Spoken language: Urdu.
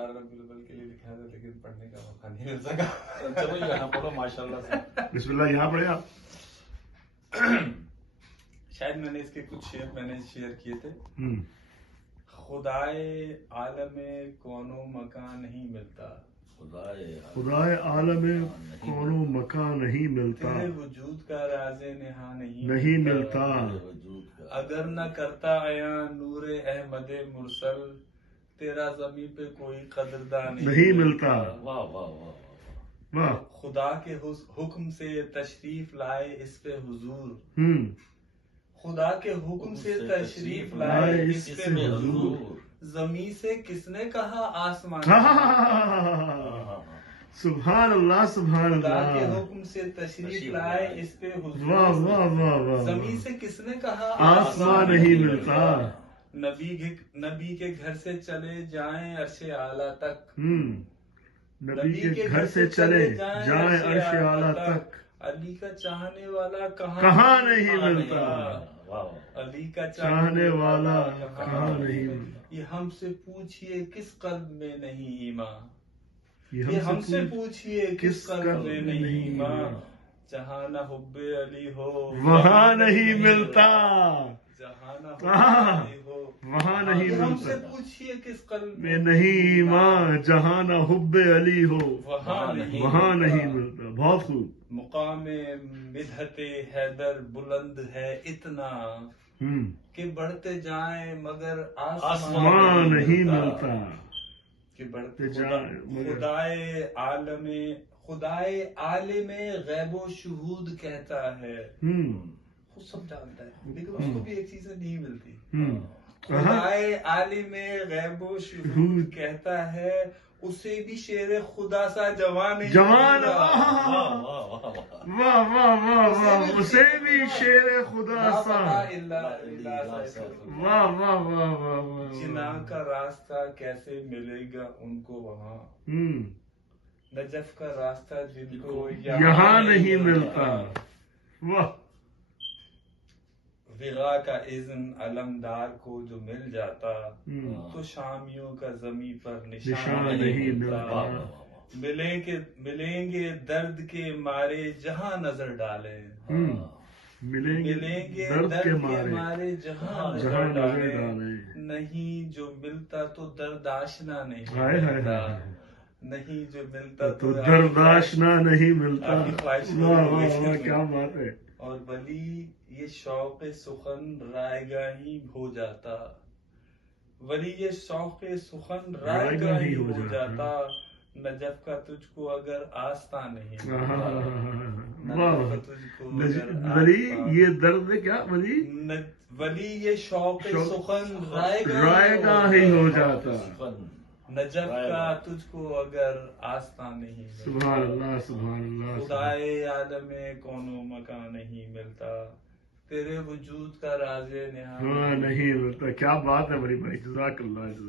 پارہ ربیع الاول کے لیے لکھا تھا لیکن پڑھنے کا موقع نہیں مل سکا. چلو یہاں پڑھو ماشاءاللہ سے. بسم اللہ یہاں پڑھے آپ. شاید میں نے اس کے کچھ شعر میں نے شیئر کیے تھے. خدائے عالم کون و مکان نہیں ملتا, خدائے عالم کون و مکان نہیں ملتا, تیرے وجود کا راز نہا نہیں ملتا. اگر نہ کرتا عیاں نور احمد مرسل, تیرا زمین پہ کوئی قدردان نہیں ملتا. واہ واہ واہ واہ. خدا کے حکم سے تشریف لائے اس پہ حضور, خدا کے حکم سے تشریف لائے اس پہ حضور, زمین سے کس نے کہا آسمان. سبحان اللہ سبحان خدا کے اللہ. حکم سے تشریف لائے اس پہ واہ حضور, واہ واہ واہ. زمین سے کس نے کہا آسمان نہیں ملتا. نبی کے گھر سے چلے جائیں عرش اعلیٰ تک, نبی کے گھر سے چلے جائیں عرش اعلیٰ تک, علی کا چاہنے والا کہاں نہیں ملتا. علی کا چاہنے والا کہاں نہیں ملتا. یہ ہم سے پوچھئے کس قلب میں نہیں ایمان, یہ یہ ہم سے پوچھئے کس قلب میں نہیں ایمان. جہاں نہ حب علی ہو وہاں نہیں ملتا. جہاں نہ حب علی ہو وہاں نہیں یہ ہم سے ملتا. پوچھئے کس قلب میں نہیں ایمان, جہاں نہ حب علی ہو وہاں نہیں وہاں نہیں ملتا. بہت خوب. مقام مدحت حیدر بلند ہے اتنا کہ بڑھتے جائیں مگر آسمان نہیں ملتا. کہ بڑھتے جائیں. خدائے عالم غیب و شہود کہتا ہے, خود سب جانتا ہے لیکن اس کو بھی ایک چیز نہیں ملتی. خدائے عالم غیب و شہود کہتا ہے, اسے بھی شیر خدا سا جوان جوان. واہ واہ واہ واہ. اسے بھی شیر خدا سا. واہ واہ واہ واہ واہ. جناح کا راستہ کیسے ملے گا ان کو وہاں, نجف کا راستہ جن کو یہاں نہیں ملتا. واہ. وغا کا اذن علمدار کو جو مل جاتا, تو شامیوں کا زمیں پر نشان نہیں ملتا. ملیں گے درد کے مارے جہاں نظر ڈالیں, ملیں گے درد کے مارے جہاں جہاں نظر نظر ڈالیں. ڈالیں. نہیں جو ملتا تو درد آشنا نہیں ہائے ہائے ملتا, ہائے. نہیں جو ملتا تو درداشنا نہیں ملتا. آپ کی خواہش واہ واہ واہ. کیا بات ہے. اور ولی یہ شوق سخن رائے گاہی ہو جاتا, ولی یہ شوق سخن رائے گاہی ہو جاتا. نجف کا تجھ کو اگر آستہ نہیں واہ. ولی یہ درد کیا ولی, ولی یہ شوق سخن رائے گاہی ہو جاتا. نجف کا تجھ کو اگر آستہ نہیں ملتا. سبحان اللہ سبحان اللہ. خدائے عالم کون و مکان نہیں ملتا, تیرے وجود کا راز نہا نہیں ملتا. کیا بات ہے بڑی بھائی. جزاک اللہ.